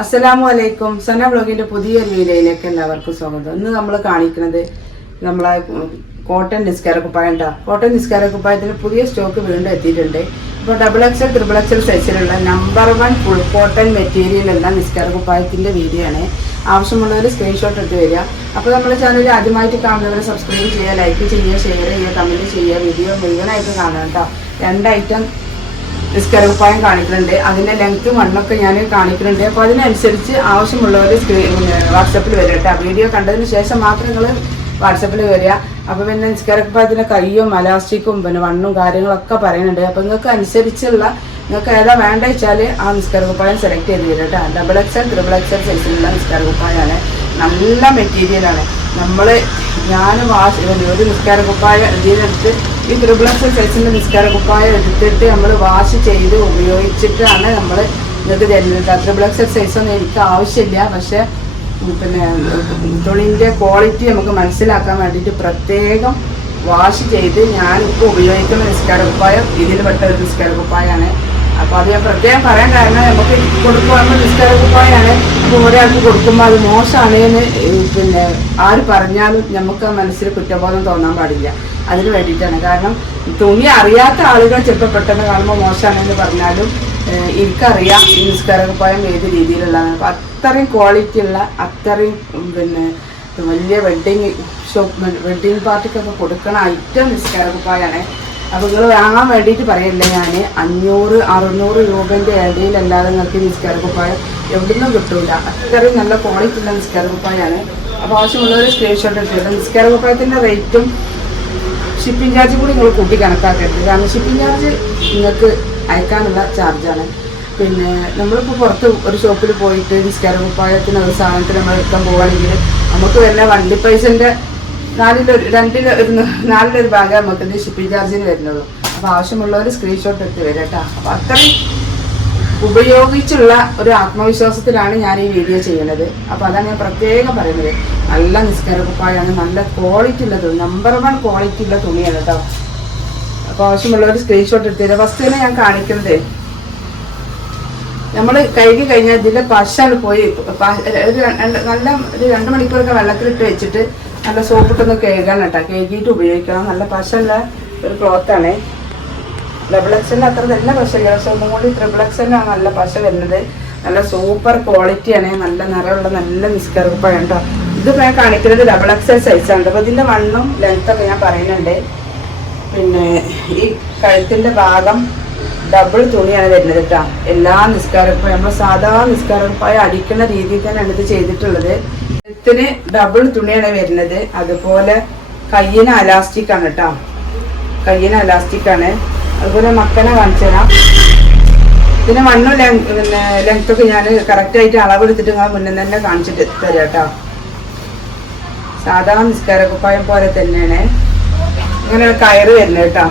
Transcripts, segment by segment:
അസ്സലാമു അലൈക്കും. സന വ്ലോഗിന്റെ പുതിയൊരു വീഡിയോയിലേക്ക് എല്ലാവർക്കും സ്വാഗതം. ഇന്ന് നമ്മൾ കാണിക്കുന്നത് നമ്മളെ കോട്ടൺ നിസ്കാര കുപ്പായം കേട്ടോ. കോട്ടൺ നിസ്കാര കുപ്പായത്തിന് പുതിയ സ്റ്റോക്ക് വീണ്ടും എത്തിയിട്ടുണ്ട്. ഇപ്പോൾ XXL, XXL സൈസിലുള്ള നമ്പർ 1 ഫുൾ കോട്ടൺ മെറ്റീരിയലുള്ള നിസ്കാര കുപ്പായത്തിന്റെ വീഡിയോ ആണ്. ആവശ്യമുള്ളവർ സ്ക്രീൻഷോട്ട് എടുത്ത് വരിക. അപ്പോൾ നമ്മുടെ ചാനൽ ആദ്യമായിട്ട് കാണുന്നവരെ സബ്സ്ക്രൈബ് ചെയ്യുക, ലൈക്ക് ചെയ്യുക, ഷെയർ ചെയ്യുക, കമൻറ്റ് ചെയ്യുക. വീഡിയോ മുഴുവനായിട്ട് കാണാം കേട്ടോ. 2 ഐറ്റം നിസ്കാര കുപ്പായം കാണിക്കുന്നുണ്ട്. അതിൻ്റെ ലെങ്ത്തും വണ്ണൊക്കെ ഞാൻ കാണിക്കുന്നുണ്ട്. അപ്പോൾ അതിനനുസരിച്ച് ആവശ്യമുള്ളവർ വാട്സപ്പിൽ വരിക കേട്ടോ. വീഡിയോ കണ്ടതിന് ശേഷം മാത്രം നിങ്ങൾ വാട്സപ്പിൽ വരിക. അപ്പോൾ പിന്നെ നിസ്കാര കുപ്പായത്തിൻ്റെ കയ്യും അലാസ്റ്റിക്കും പിന്നെ വണ്ണും കാര്യങ്ങളൊക്കെ പറയുന്നുണ്ട്. അപ്പോൾ നിങ്ങൾക്ക് അനുസരിച്ചുള്ള നിങ്ങൾക്ക് ഏതാ വേണ്ട വെച്ചാൽ ആ നിസ്കാര കുപ്പായം സെലക്ട് ചെയ്ത് തരും കേട്ടോ. XXL, XXL സൈസിലുള്ള നിസ്കാര കുപ്പായമാണ്. നല്ല മെറ്റീരിയലാണ്. ഞാൻ ഒരു നിസ്കാര കുപ്പായം ഇതിനെടുത്ത് ഈ XXL സൈസിൻ്റെ നിസ്കാര കുപ്പായം എടുത്തിട്ട് നമ്മൾ വാഷ് ചെയ്ത് ഉപയോഗിച്ചിട്ടാണ് നമ്മൾ നിങ്ങൾക്ക് തരുന്നത്. XXL സൈസൊന്നും എനിക്ക് ആവശ്യമില്ല. പക്ഷേ പിന്നെ തുണിൻ്റെ ക്വാളിറ്റി നമുക്ക് മനസ്സിലാക്കാൻ വേണ്ടിയിട്ട് പ്രത്യേകം വാഷ് ചെയ്ത് ഞാനിപ്പോൾ ഉപയോഗിക്കുന്ന നിസ്കാര കുപ്പായം ഇതിൽ പെട്ട ഒരു നിസ്കാര കുപ്പായമാണ്. അപ്പോൾ അത് ഞാൻ പ്രത്യേകം പറയാൻ കാരണം നമുക്ക് കൊടുക്കുമ്പോൾ നിസ്കാര കുപ്പായമാണ്. അപ്പോൾ ഒരാൾക്ക് കൊടുക്കുമ്പോൾ അത് മോശമാണ് എന്ന് പിന്നെ ആര് പറഞ്ഞാലും നമുക്ക് മനസ്സിൽ കുറ്റബോധം തോന്നാൻ പാടില്ല. അതിന് വേണ്ടിയിട്ടാണ്. കാരണം തുണി അറിയാത്ത ആളുകൾ ചിലപ്പോൾ പെട്ടെന്ന് കാണുമ്പോൾ മോശമാണെന്ന് പറഞ്ഞാലും എനിക്കറിയാം ഈ നിസ്കാര കുപ്പായം ഏത് രീതിയിലുള്ളതാണ്. അപ്പോൾ അത്രയും ക്വാളിറ്റി ഉള്ള അത്രയും പിന്നെ വലിയ വെഡ്ഡിങ് പാർട്ടിക്കൊക്കെ കൊടുക്കണ ഐറ്റം നിസ്കാര കുപ്പായമാണ്. അപ്പോൾ നിങ്ങൾ വാങ്ങാൻ വേണ്ടിയിട്ട് പറയല്ലേ, ഞാൻ 500-600 രൂപേൻ്റെ ഇടയിലല്ലാതെ നിങ്ങൾക്ക് നിസ്കാര കുപ്പായം എവിടുന്നും കിട്ടൂല. അത്രയും നല്ല ക്വാളിറ്റി ഉള്ള നിസ്കാര കുപ്പായമാണ്. അപ്പോൾ ആവശ്യമുള്ളവർ സ്ക്രീൻഷോട്ട് എടുത്തിട്ട് നിസ്കാര കുപ്പായത്തിൻ്റെ റേറ്റും ഷിപ്പിംഗ് ചാർജ് കൂടി നിങ്ങൾ കൂട്ടി കണക്കാക്കരുത്. കാരണം ഷിപ്പിംഗ് ചാർജ് നിങ്ങൾക്ക് അയക്കാനുള്ള ചാർജാണ്. പിന്നെ നമ്മളിപ്പോൾ പുറത്ത് ഒരു ഷോപ്പിൽ പോയിട്ട് നിസ്കാര കുപ്പായത്തിന് ഒരു സാധനത്തിന് നമ്മൾ എടുക്കാൻ പോവുകയാണെങ്കിൽ നമുക്ക് വരുന്ന വണ്ടി പൈസൻ്റെ 4-1 ഭാഗം നമുക്ക് ഷിപ്പിംഗ് ചാർജിന് വരുന്നുള്ളൂ. അപ്പോൾ ആവശ്യമുള്ളവർ സ്ക്രീൻഷോട്ട് എടുത്ത് വരാം കേട്ടോ. അപ്പോൾ അത്രയും ഉപയോഗിച്ചുള്ള ഒരു ആത്മവിശ്വാസത്തിലാണ് ഞാൻ ഈ വീഡിയോ ചെയ്യുന്നത്. അപ്പോൾ അതാണ് ഞാൻ പ്രത്യേകം പറയുന്നത്. നല്ല നിസ്കാര കുപ്പായമാണ്. നല്ല ക്വാളിറ്റി ഉള്ള തുണി, നമ്പർ 1 ക്വാളിറ്റി ഉള്ള തുണിയാണ് കേട്ടോ. അപ്പോൾ ആവശ്യമുള്ളവർ സ്ക്രീൻഷോട്ട് എടുത്ത് തരാം. ഫസ്റ്റ് തന്നെ ഞാൻ കാണിക്കുന്നത് നമ്മൾ കഴുകി കഴിഞ്ഞാൽ ഇതിൻ്റെ പശ പോയി നല്ല ഒരു 2 മണിക്കൂറൊക്കെ വെള്ളത്തിലിട്ട് വെച്ചിട്ട് നല്ല സോപ്പിട്ടൊന്ന് കഴുകണം കേട്ടോ. കഴുകിയിട്ട് ഉപയോഗിക്കണം. നല്ല പശയുള്ള ഒരു ക്ലോത്താണ്. XXL അത്ര നല്ല പശയില്ല. പക്ഷെ ഒന്നും കൂടി XXL ആണ് നല്ല പശ വരുന്നത്. നല്ല സൂപ്പർ ക്വാളിറ്റിയാണ്. നല്ല നിറമുള്ള നല്ല നിസ്കാര കുപ്പായം കേട്ടോ. ഇതിപ്പോൾ ഞാൻ കാണിക്കുന്നത് XXL സൈസാണ്. അപ്പോൾ ഇതിൻ്റെ വണ്ണും ലെങ്ത്തൊക്കെ ഞാൻ പറയുന്നുണ്ട്. പിന്നെ ഈ കഴുത്തിൻ്റെ ഭാഗം ഡബിൾ തുണിയാണ് വരുന്നത് കേട്ടോ. എല്ലാ നിസ്കാര കുപ്പായം നമ്മൾ സാധാ നിസ്കാര കുപ്പായം അടിക്കുന്ന രീതിയിൽ തന്നെയാണ് ഇത് ചെയ്തിട്ടുള്ളത്. കഴുത്തിന് ഡബിൾ തുണിയാണ് വരുന്നത്. അതുപോലെ കയ്യിന് അലാസ്റ്റിക്കാണ് കേട്ടോ. കയ്യിന് അലാസ്റ്റിക്കാണ്. അതുപോലെ മക്കനെ കാണിച്ചു തരാം. ഇതിന് വണ്ണും പിന്നെ ലെങ്ത്തൊക്കെ ഞാൻ കറക്റ്റായിട്ട് അളവെടുത്തിട്ട് നിങ്ങൾ മുന്നേ തന്നെ കാണിച്ചിട്ട് തരാം കേട്ടോ. സാധാരണ നിസ്കാര കുപ്പായം പോലെ തന്നെയാണ്. ഇങ്ങനെ കയറ് വരുന്നത് കേട്ടോ.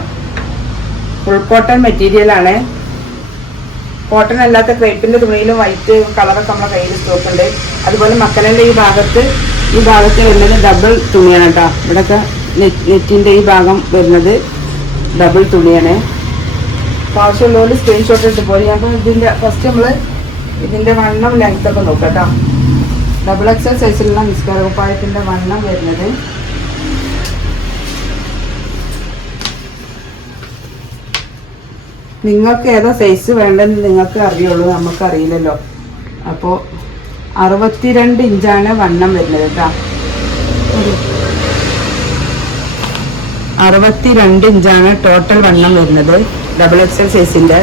ഫുൾ കോട്ടൺ മെറ്റീരിയലാണ്. കോട്ടൺ അല്ലാത്ത ക്രേപ്പിൻ്റെ തുണിയിലും വൈറ്റ് കളറൊക്കെ നമ്മളെ കയ്യിൽ സ്റ്റോക്ക് ഉണ്ട്. അതുപോലെ മക്കനൻ്റെ ഈ ഭാഗത്ത് വരുന്നത് ഡബിൾ തുണിയാണ് കേട്ടോ. ഇവിടെയൊക്കെ നെറ്റിൻ്റെ ഈ ഭാഗം വരുന്നത് ഡബിൾ തുണിയാണ്. അപ്പോൾ ആവശ്യമുള്ളവർ സ്ക്രീൻഷോട്ട് എടുത്ത് പോയി. അപ്പോൾ ഇതിൻ്റെ ഫസ്റ്റ് നമ്മൾ ഇതിൻ്റെ വണ്ണം ലെങ്ത്തൊക്കെ നോക്കാം കേട്ടോ. XXL സൈസിലുള്ള നിസ്കാര കുപ്പായത്തിൻ്റെ വണ്ണം വരുന്നത് നിങ്ങൾക്ക് ഏതാ സൈസ് വേണ്ടതെന്ന് നിങ്ങൾക്ക് അറിയുള്ളൂ, നമുക്കറിയില്ലല്ലോ. അപ്പോൾ 62 ഇഞ്ചാണ് വണ്ണം വരുന്നത് കേട്ടോ. 62 ഇഞ്ചാണ് ടോട്ടൽ വണ്ണം വരുന്നത് XXL സൈസിൻ്റെ.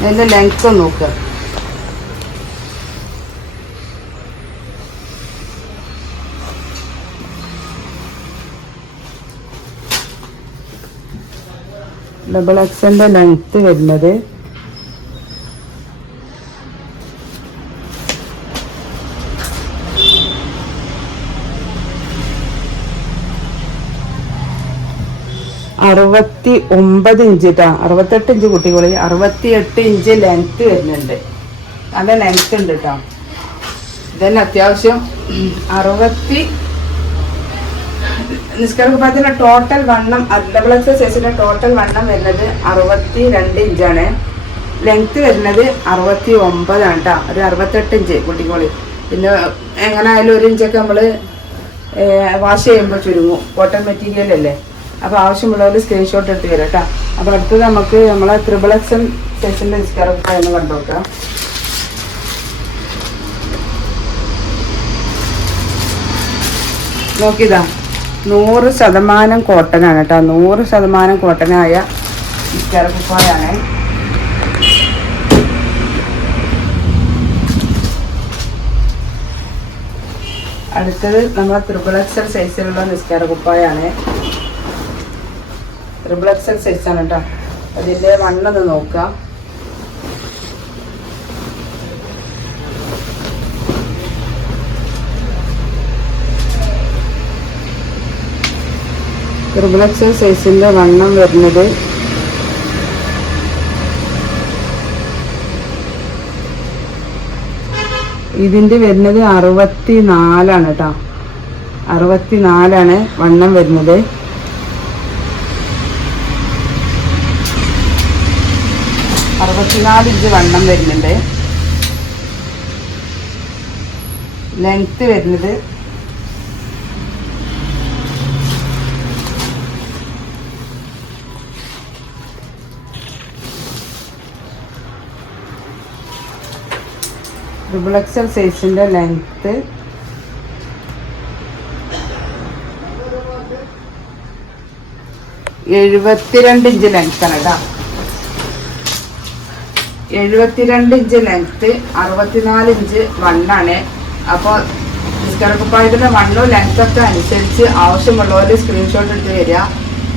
അതിൻ്റെ ലെങ്ത്ത് നോക്കുക. XXLൻ്റെ ലെങ്ത്ത് വരുന്നത് 69 ഇഞ്ച് കേട്ടോ. 68 ഇഞ്ച് കുട്ടികളെ 68 ഇഞ്ച് ലെങ്ത്ത് വരുന്നുണ്ട്. നല്ല ലെങ്ത്ത് ഉണ്ട് കേട്ടോ. ഇതന്നെ അത്യാവശ്യം നിസ്കാര കുപ്പായത്തിൻ്റെ ടോട്ടൽ വണ്ണം XXL സൈസിൻ്റെ ടോട്ടൽ വണ്ണം വരുന്നത് 62 ഇഞ്ചാണ്. ലെങ്ത്ത് വരുന്നത് 69 കേട്ടോ, ഒരു 68 ഇഞ്ച് കുട്ടിക്കോളി. പിന്നെ എങ്ങനെ ആയാലും 1 ഇഞ്ചൊക്കെ നമ്മൾ വാഷ് ചെയ്യുമ്പോൾ ചുരുങ്ങും, കോട്ടൺ മെറ്റീരിയൽ അല്ലേ. അപ്പോൾ ആവശ്യമുള്ളവർ സ്ക്രീൻഷോട്ട് എടുത്ത് വരാം കേട്ടോ. അപ്പോൾ അടുത്തത് നമുക്ക് നമ്മളെ XXL സൈസിൻ്റെ നിസ്കാരമൊക്കെ എന്ന് കണ്ടു നോക്കാം. നോക്കിയതാ 100% കോട്ടനാണ് കേട്ടോ, 100% കോട്ടനായ നിസ്കാരക്കുപ്പായാണ്. അടുത്തത് നമ്മളെ XXL സൈസിലുള്ള നിസ്കാരക്കുപ്പായാണ്. XXL സൈസാണ് കേട്ടോ. അതിൻ്റെ വണ്ണൊന്ന് നോക്കാം. XXL സൈസിൻ്റെ വണ്ണം വരുന്നത് ഇതിൻ്റെ വരുന്നത് 64 കേട്ടോ, 64 വണ്ണം വരുന്നത്. ഇഞ്ച് വണ്ണം വരുന്നുണ്ട്. ലെങ്ത്ത് വരുന്നത് XXL സൈസിൻ്റെ ലെങ്ത്ത് 72 ഇഞ്ച് ലെങ്ത്താണ് കേട്ടോ. 72 ഇഞ്ച് ലെങ്ത്ത്, 64 ഇഞ്ച് വണ്ണാണ്. അപ്പോൾ നിസ്കാരക്കുപ്പായത്തിൻ്റെ വണ്ണോ ലെങ്ത്തൊക്കെ അനുസരിച്ച് ആവശ്യമുള്ളവർ സ്ക്രീൻഷോട്ട് എടുത്ത് വരിക.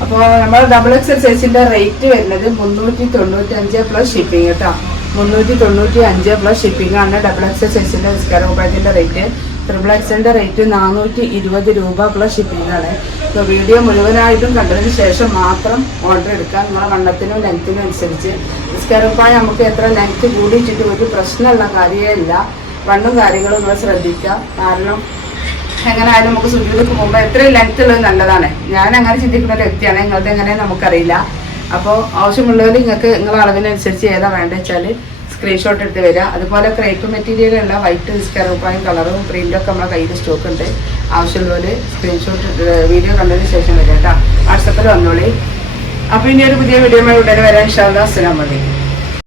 അപ്പോൾ നമ്മൾ XXL സൈസിൻ്റെ റേറ്റ് വരുന്നത് 395 പ്ലസ് ഷിപ്പിംഗ് കേട്ടോ. 395 പ്ലസ് ഷിപ്പിംഗ് ആണ് XXL സൈസിൻ്റെ നിസ്കാരക്കുപ്പായത്തിൻ്റെ റേറ്റ്. XXLൻ്റെ റേറ്റ് 420 രൂപ പ്ലസ് ഷിപ്പിംഗ് ആണ്. അപ്പോൾ വീഡിയോ മുഴുവനായിട്ടും കണ്ടതിന് ശേഷം മാത്രം ഓർഡർ എടുക്കാം, നിങ്ങളുടെ വണ്ണത്തിനും ലെങ്ത്തിനും അനുസരിച്ച്. നിസ്കാരക്കുപ്പായം നമുക്ക് എത്ര ലെങ്ത്ത് കൂടിയിട്ടിട്ട് ഒരു പ്രശ്നമുള്ള കാര്യമില്ല. വണ്ണും കാര്യങ്ങളും നമ്മൾ ശ്രദ്ധിക്കുക. കാരണം എങ്ങനെ ആയാലും നമുക്ക് സുജൂദിക്ക് പോകുമ്പോൾ എത്രയും ലെങ്ത്ത് ഉള്ളത് നല്ലതാണ്. ഞാൻ അങ്ങനെ ചിന്തിക്കുന്ന ഒരു വ്യക്തിയാണ്, നിങ്ങളുടെ എങ്ങനെ നമുക്കറിയില്ല. അപ്പോൾ ആവശ്യമുള്ളവർ നിങ്ങൾക്ക് നിങ്ങളുടെ അളവിനനുസരിച്ച് ഏതാ വേണ്ടത് വെച്ചാൽ സ്ക്രീൻഷോട്ട് എടുത്ത് വരിക. അതുപോലെ ക്രേപ്പ് മെറ്റീരിയലുള്ള വൈറ്റ് നിസ്കാരക്കുപ്പായം കളറും പ്രിൻ്റൊക്കെ നമ്മളെ കയ്യിൽ സ്റ്റോക്ക് ഉണ്ട്. ആവശ്യമുള്ളവർ സ്ക്രീൻഷോട്ട് വീഡിയോ കണ്ടതിന് ശേഷം വരിക കേട്ടോ. വാട്സപ്പിൽ വന്നോളി. അപ്പോൾ ഇനി ഒരു പുതിയ വീഡിയോ ഉടനെ വരാൻ ഇൻഷാ അല്ലാഹ്. അസ്സലാമു അലൈക്കും.